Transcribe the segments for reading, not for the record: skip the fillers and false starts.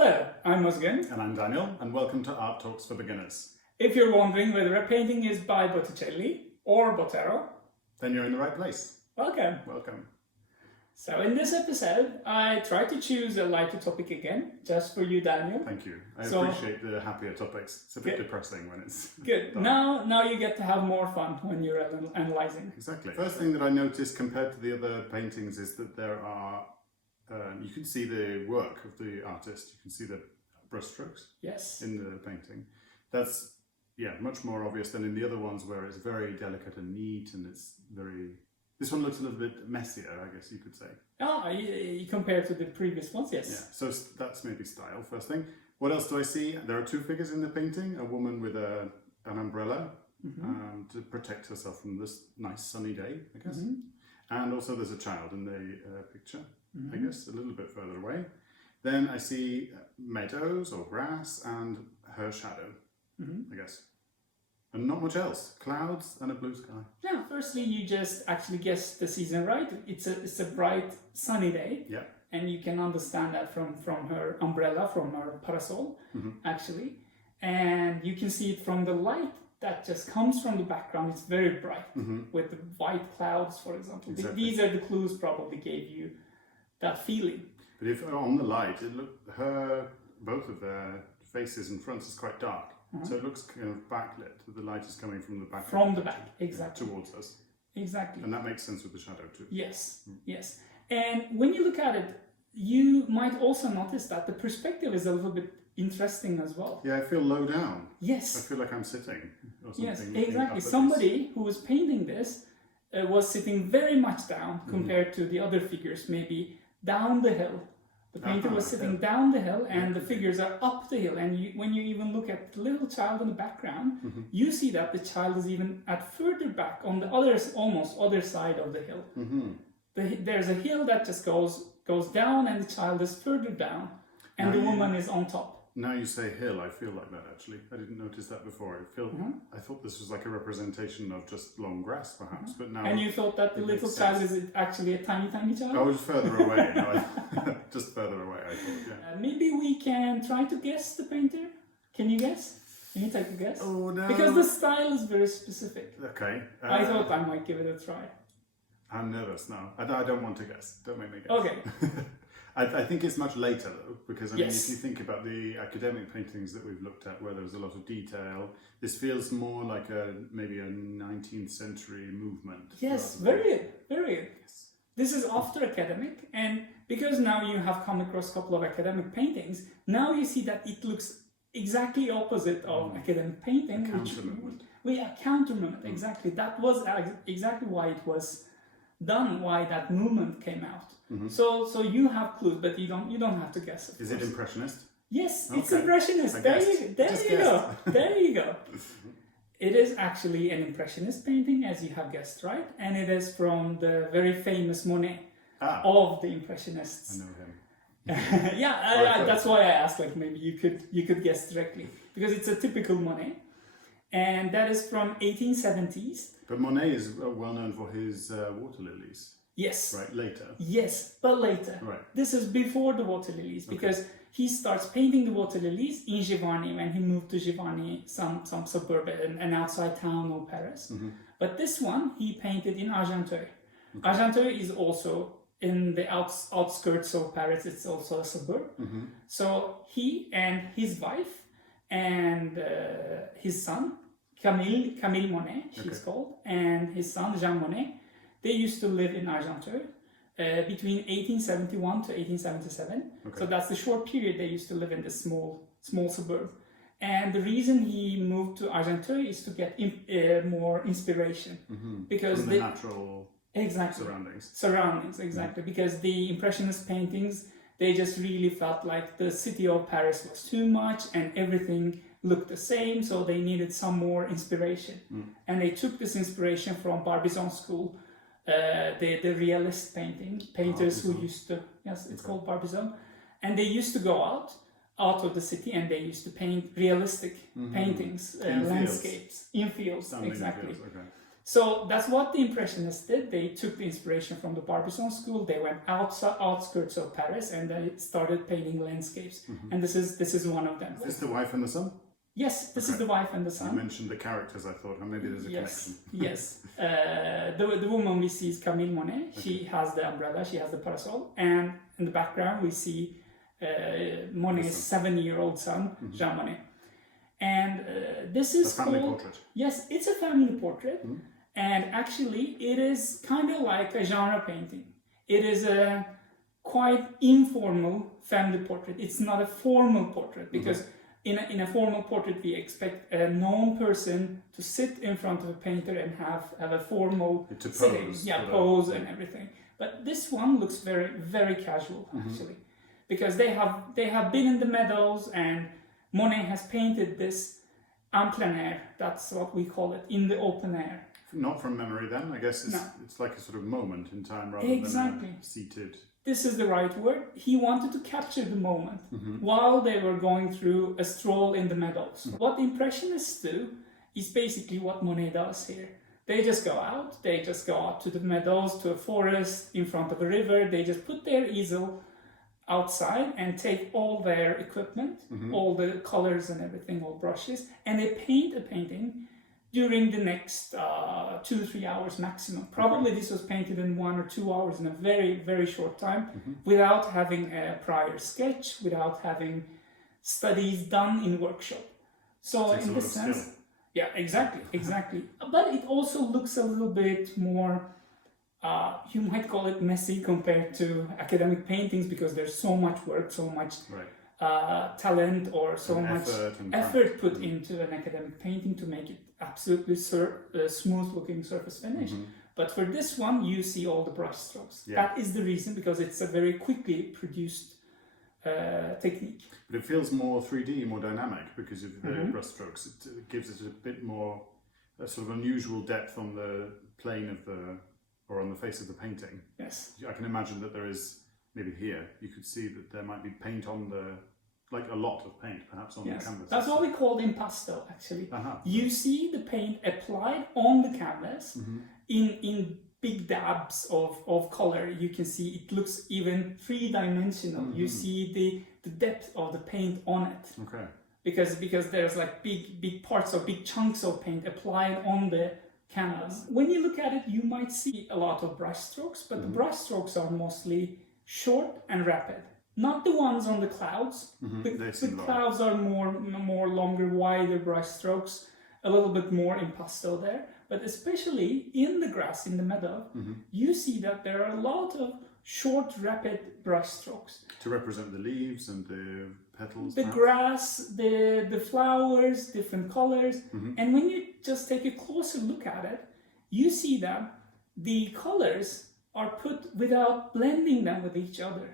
Hello, I'm Özgen. And I'm Daniel, and welcome to Art Talks for Beginners. If you're wondering whether a painting is by Botticelli or Botero, then you're in the right place. welcome. Welcome. So in this episode, I tried to choose a lighter topic again, just for you, Daniel. Thank you. I appreciate the happier topics. It's a bit depressing when it's good. Now you get to have more fun when you're analyzing. Exactly. First thing that I noticed compared to the other paintings is that there are, you can see the work of the artist. You can see the brushstrokes in the painting. That's, much more obvious than in the other ones where it's very delicate and neat and it's very... This one looks a little bit messier, I guess you could say. Oh, you compare to the previous ones, yes. Yeah, so that's maybe style, first thing. What else do I see? There are two figures in the painting. A woman with an umbrella to protect herself from this nice sunny day, I guess. And also there's a child in the picture, I guess, a little bit further away. Then I see meadows or grass and her shadow, I guess. And not much else. Clouds and a blue sky. Yeah, firstly, you just actually guessed the season right. It's a bright, sunny day. Yeah. And you can understand that from her umbrella, from her parasol, actually. And you can see it from the light that just comes from the background. It's very bright, with the white clouds, for example. Exactly. These are the clues probably gave you that feeling. But if on the light, both of their faces and fronts is quite dark. So it looks kind of backlit. The light is coming from the back. From the back, exactly. Towards us. Exactly. And that makes sense with the shadow too. Yes, yes. And when you look at it, you might also notice that the perspective is a little bit interesting as well. Yeah, I feel low down. Yes. I feel like I'm sitting or something. Yes, exactly. Somebody who was painting this was sitting very much down compared to the other figures, maybe down the hill. The painter was sitting down the hill and the figures are up the hill. And when you even look at the little child in the background, you see that the child is even at further back on the almost other side of the hill. There's a hill that just goes down and the child is further down and the woman is on top. Now you say hill, I feel like that actually. I didn't notice that before. I thought this was like a representation of just long grass perhaps, but now... And you thought that the little child is actually a tiny, tiny child? I was further away. Just further away, I thought, yeah. Maybe we can try to guess the painter. Can you guess? Can you take a guess? Oh, no. Because the style is very specific. Okay. I thought I might give it a try. I'm nervous now. I don't want to guess. Don't make me guess. Okay. I think it's much later though, because I mean, if you think about the academic paintings that we've looked at where there's a lot of detail, this feels more like maybe a 19th century movement. Yes, very good, very good. Yes. This is after academic, and because now you have come across a couple of academic paintings, now you see that it looks exactly opposite of academic painting. Counter movement, exactly. That was exactly why it was done, why that movement came out. So you have clues, but you don't have to guess. Is it Impressionist? Yes, it's Impressionist. There you go. It is actually an Impressionist painting, as you have guessed, right? And it is from the very famous Monet of the Impressionists. I know him. That's why I asked. Like maybe you could guess directly because it's a typical Monet, and that is from 1870s. But Monet is well known for his water lilies. Yes. Right, later. Yes, but later. Right. This is before the water lilies because he starts painting the water lilies in Giverny when he moved to Giverny, some suburb, an outside town of Paris. But this one he painted in Argenteuil. Argenteuil is also in the outskirts of Paris. It's also a suburb. So he and his wife and his son, Camille Monet, she's called, and his son, Jean Monet, they used to live in Argenteuil between 1871 to 1877. So that's the short period they used to live in this small suburb. And the reason he moved to Argenteuil is to get more inspiration. Because from the natural surroundings, exactly. Because the Impressionist paintings, they just really felt like the city of Paris was too much and everything looked the same, so they needed some more inspiration. And they took this inspiration from Barbizon school, the realist painters who used to, it's called Barbizon, and they used to go out of the city and they used to paint realistic paintings, landscapes, in fields, exactly. So that's what the Impressionists did. They took the inspiration from the Barbizon school. They went outskirts of Paris and they started painting landscapes. And this is one of them. Is this the wife and the son? Yes, this is the wife and the son. You mentioned the characters. I thought, maybe there's a connection. Yes. The woman we see is Camille Monet. Okay. She has the umbrella. She has the parasol, and in the background we see Monet's 7-year-old son, Jean Monet. And this is a family portrait. Yes, it's a family portrait, and actually it is kind of like a genre painting. It is a quite informal family portrait. It's not a formal portrait because in a formal portrait we expect a known person to sit in front of a painter and have a formal pose, pose and everything. But this one looks very, very casual actually, because they have been in the meadows, and Monet has painted this en plein air. That's what we call it, in the open air. Not from memory then, I guess it's like a sort of moment in time rather than a seated. This is the right word. He wanted to capture the moment while they were going through a stroll in the meadows. What the Impressionists do is basically what Monet does here. They just go out to the meadows, to a forest, in front of a river. They just put their easel outside and take all their equipment, all the colors and everything, all brushes, and they paint a painting during the next 2-3 hours maximum. Probably this was painted in 1 or 2 hours in a very, very short time, without having a prior sketch, without having studies done in workshop. So in this sense, yeah, exactly. But it also looks a little bit more, you might call it messy compared to academic paintings, because there's so much work, so much talent, or so much effort put into an academic painting to make it absolutely smooth looking surface finish. But for this one you see all the brush strokes. That is the reason, because it's a very quickly produced technique. But it feels more 3D, more dynamic because of the brush strokes. It gives it a bit more sort of unusual depth on the plane of or on the face of the painting. Yes. I can imagine that there is, maybe here, you could see that there might be paint on like a lot of paint perhaps on the canvas. That's what we call impasto actually. You see the paint applied on the canvas in big dabs of color. You can see it looks even three-dimensional. You see the depth of the paint on it. Okay. Because there's like big parts or big chunks of paint applied on the canvas. When you look at it, you might see a lot of brush strokes, but the brush strokes are mostly short and rapid. Not the ones on the clouds. The clouds are more longer, wider brush strokes, a little bit more impasto there. But especially in the grass, in the meadow, you see that there are a lot of short, rapid brush strokes. To represent the leaves and the petals? The grass, the flowers, different colors. And when you just take a closer look at it, you see that the colors are put without blending them with each other.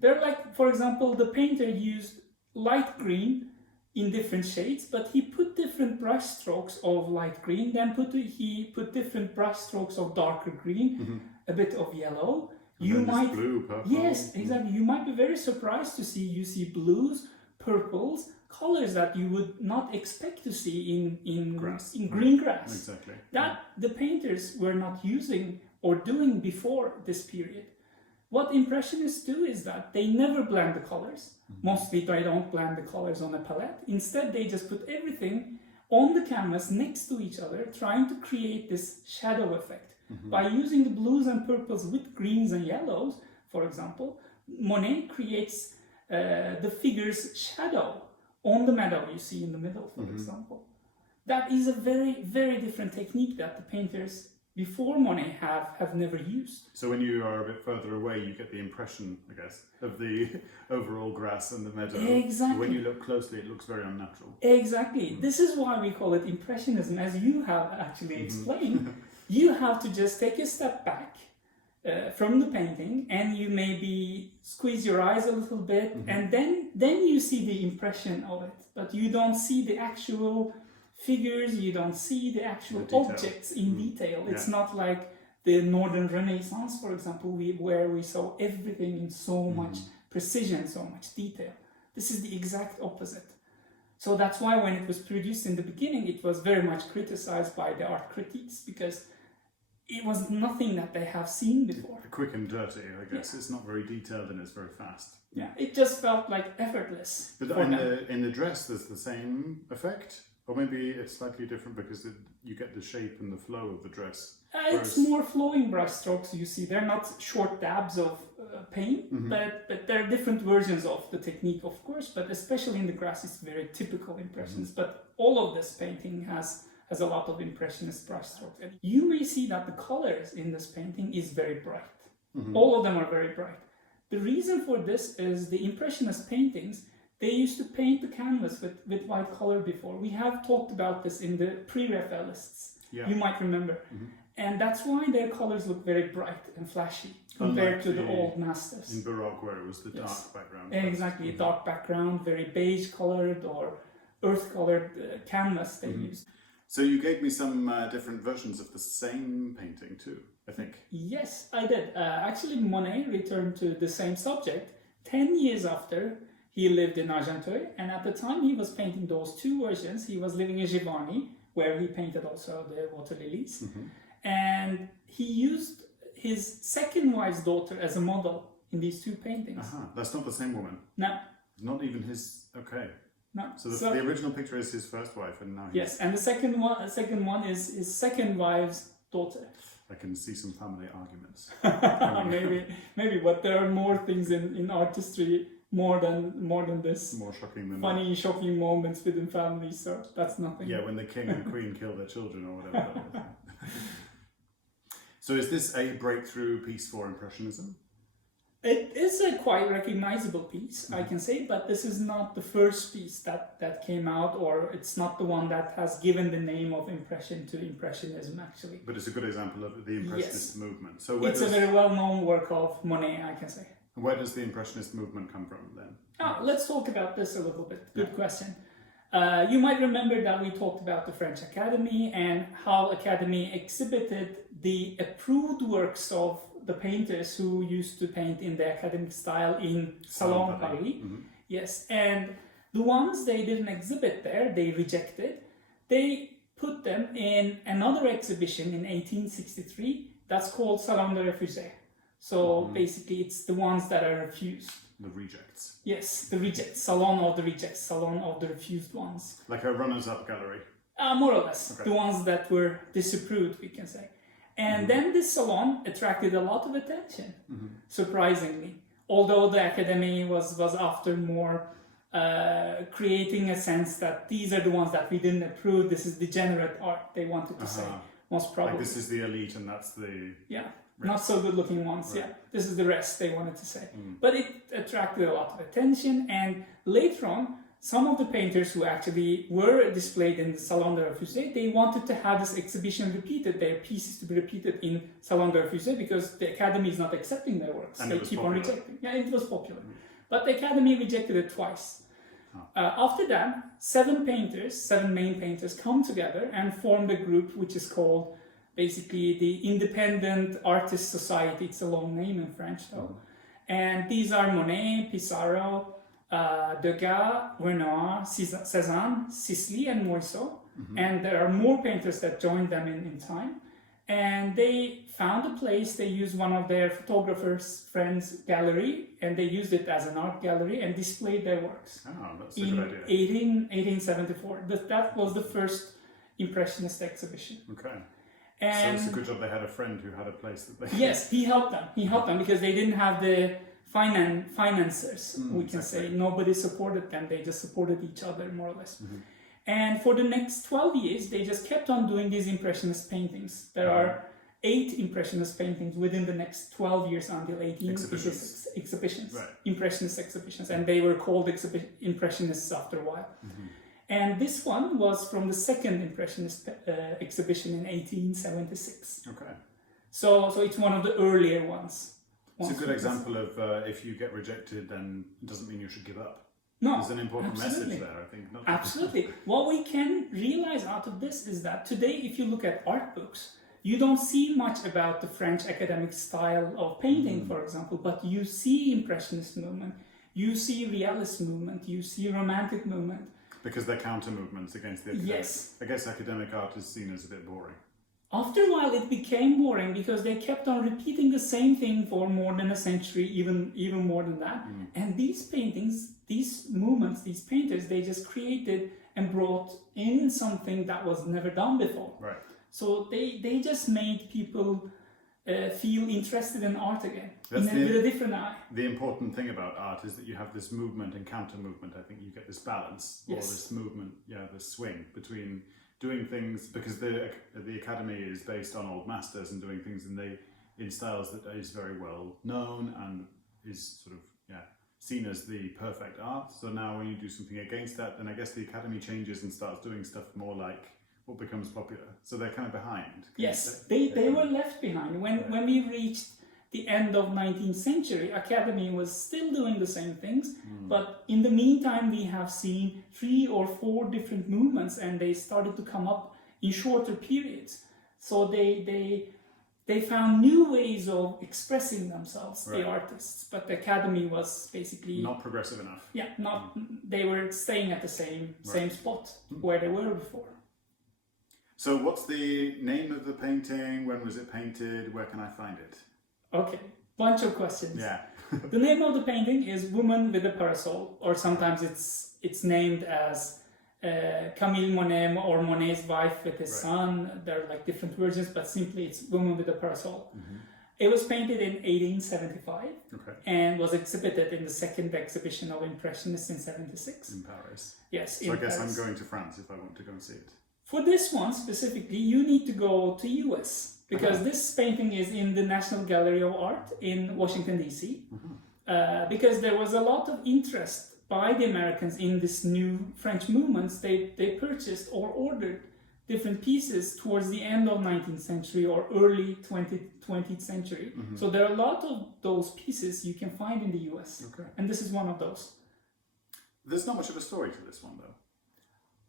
They're like, for example, the painter used light green in different shades, but he put different brush strokes of light green, then he put different brush strokes of darker green, a bit of yellow. You might blue, purple. Yes, exactly. You might be very surprised to see blues, purples, colors that you would not expect to see in green grass. Exactly. That the painters were not using or doing before this period. What Impressionists do is that they never blend the colors. Mostly they don't blend the colors on a palette. Instead, they just put everything on the canvas next to each other, trying to create this shadow effect. By using the blues and purples with greens and yellows, for example, Monet creates the figure's shadow on the meadow you see in the middle, for example. That is a very, very different technique that the painters before Monet have never used. So when you are a bit further away, you get the impression, I guess, of the overall grass and the meadow. Exactly. When you look closely, it looks very unnatural. Exactly. This is why we call it Impressionism, as you have actually explained. You have to just take a step back from the painting, and you maybe squeeze your eyes a little bit, and then you see the impression of it. But you don't see the actual figures, you don't see the actual objects in detail. It's not like the Northern Renaissance, for example, where we saw everything in so much precision, so much detail. This is the exact opposite. So that's why when it was produced in the beginning, it was very much criticized by the art critics, because it was nothing that they have seen before. Quick and dirty, I guess. It's not very detailed and it's very fast. Yeah, it just felt like effortless. But in the dress, there's the same effect? Or maybe it's slightly different because you get the shape and the flow of the dress. It's more flowing brush strokes, you see. They're not short dabs of paint, but there are different versions of the technique, of course, but especially in the grass, it's very typical Impressionist. But all of this painting has a lot of Impressionist brush strokes. And you may see that the colors in this painting is very bright. All of them are very bright. The reason for this is the Impressionist paintings, they used to paint the canvas with white color before. We have talked about this in the pre-Raphaelists. You might remember. And that's why their colors look very bright and flashy compared to the old masters. In Baroque, where it was the dark background. Exactly, a dark background, very beige colored or earth colored canvas they used. So you gave me some different versions of the same painting too, I think. Yes, I did. Actually, Monet returned to the same subject 10 years after he lived in Argenteuil, and at the time he was painting those two versions. He was living in Giverny, where he painted also the water lilies. And he used his second wife's daughter as a model in these two paintings. That's not the same woman? No. Not even his... Okay. No. So the original picture is his first wife, and now he's... Yes, and the second one is his second wife's daughter. I can see some family arguments. maybe, but there are more things in artistry more than this. More shocking than funny, shocking moments within families. So that's nothing. Yeah, when the king and queen kill their children or whatever. That was. So is this a breakthrough piece for Impressionism? It is a quite recognizable piece, I can say, but this is not the first piece that came out, or it's not the one that has given the name of Impression to Impressionism, actually. But it's a good example of the Impressionist movement. So it's a very well-known work of Monet, I can say. Where does the Impressionist movement come from then? Let's talk about this a little bit. Good question. You might remember that we talked about the French Academy and how Academy exhibited the approved works of the painters who used to paint in the academic style in Salon, Paris. Yes, and the ones they didn't exhibit there, they rejected. They put them in another exhibition in 1863 that's called Salon de Refusés. So basically it's the ones that are refused. The rejects. Yes, the rejects. Salon of the rejects. Salon of the refused ones. Like a runners-up gallery? More or less. Okay. The ones that were disapproved, we can say. And then this salon attracted a lot of attention, surprisingly. Although the Academy was after more creating a sense that these are the ones that we didn't approve, this is degenerate art, they wanted to say, most probably. Like this is the elite and that's the... Yeah. Not so good looking ones, This is the rest, they wanted to say. But it attracted a lot of attention, and later on, some of the painters who actually were displayed in the Salon de Refusés, they wanted to have this exhibition repeated, their pieces to be repeated in Salon de Refusés, because the Academy is not accepting their works. And they keep on rejecting. Yeah, it was popular. But the Academy rejected it twice. After that, 7 main painters come together and formed a group which is called basically the Independent Artist Society. It's a long name in French though. And these are Monet, Pissarro, Degas, Renoir, Cézanne, Sisley and Morisot. And there are more painters that joined them in time. And they found a place, they used one of their photographers' friends' gallery, and they used it as an art gallery and displayed their works. That's a good idea. 1874. That was the first Impressionist exhibition. Okay. And so it's a good job they had a friend who had a place that they... Yes, he helped them. He helped them because they didn't have the financiers, we can say. Nobody supported them. They just supported each other, more or less. And for the next 12 years, they just kept on doing these Impressionist paintings. There are 8 Impressionist paintings within the next 12 years until 1886. Exhibitions. Right. Impressionist exhibitions. And they were called Impressionists after a while. And this one was from the second Impressionist exhibition in 1876. Okay. So it's one of the earlier ones. It's a good example of if you get rejected, then it doesn't mean you should give up. No, there's an important message there, I think. Absolutely. What we can realize out of this is that today, if you look at art books, you don't see much about the French academic style of painting, for example, but you see Impressionist movement, you see Realist movement, you see Romantic movement. Because they're counter movements against the academic. Yes. I guess academic art is seen as a bit boring. After a while, it became boring because they kept on repeating the same thing for more than a century, even more than that. And these paintings, these movements, these painters, they just created and brought in something that was never done before. Right. So they just made people feel interested in art again, with a different eye. The important thing about art is that you have this movement and counter movement. I think you get this balance, or this movement, this swing between doing things, because the academy is based on old masters and doing things in styles that is very well known and is sort of seen as the perfect art. So now when you do something against that, then I guess the academy changes and starts doing stuff more like what becomes popular. So they're kind of behind. Yes, they were left behind. When we reached the end of 19th century, academy was still doing the same things, but in the meantime we have seen 3 or 4 different movements, and they started to come up in shorter periods. So they found new ways of expressing themselves, the artists, but the academy was basically not progressive enough. Yeah, they were staying at the same spot where they were before. So what's the name of the painting? When was it painted? Where can I find it? Okay, bunch of questions. Yeah. The name of the painting is Woman with a Parasol, or sometimes it's named as Camille Monet or Monet's wife with his son. There are like different versions, but simply it's Woman with a Parasol. It was painted in 1875 and was exhibited in the second exhibition of Impressionists in 76. In Paris. Yes, so I guess I'm going to France if I want to go and see it. For this one specifically, you need to go to US. Because this painting is in the National Gallery of Art in Washington, D.C. Because there was a lot of interest by the Americans in this new French movements. They purchased or ordered different pieces towards the end of 19th century or early 20th century. So there are a lot of those pieces you can find in the US. And this is one of those. There's not much of a story to this one, though.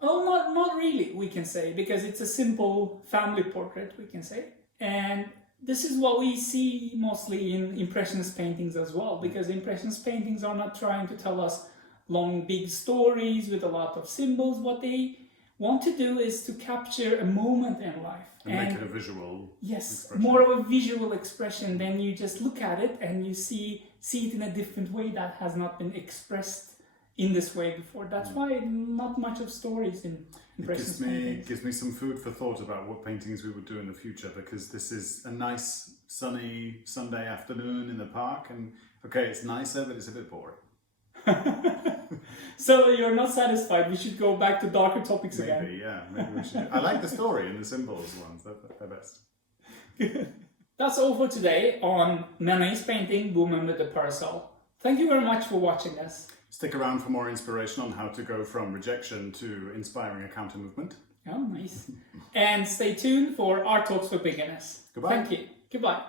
Oh, not really, we can say, because it's a simple family portrait, we can say. And this is what we see mostly in Impressionist paintings as well, because Impressionist paintings are not trying to tell us long, big stories with a lot of symbols. What they want to do is to capture a moment in life. And make it a visual expression. More of a visual expression. Then you just look at it and you see it in a different way that has not been expressed in this way before. That's why not much of stories in Impressionist paintings. It gives me some food for thought about what paintings we would do in the future, because this is a nice sunny Sunday afternoon in the park, and it's nicer, but it's a bit boring. So you're not satisfied. We should go back to darker topics again. Maybe we should. I like the story and the symbols ones. They're best. That's all for today on Monet's painting Woman with the Parasol. Thank you very much for watching us. Stick around for more inspiration on how to go from rejection to inspiring a counter movement. Oh, nice. And stay tuned for Art Talks for Beginners. Goodbye. Thank you. Goodbye.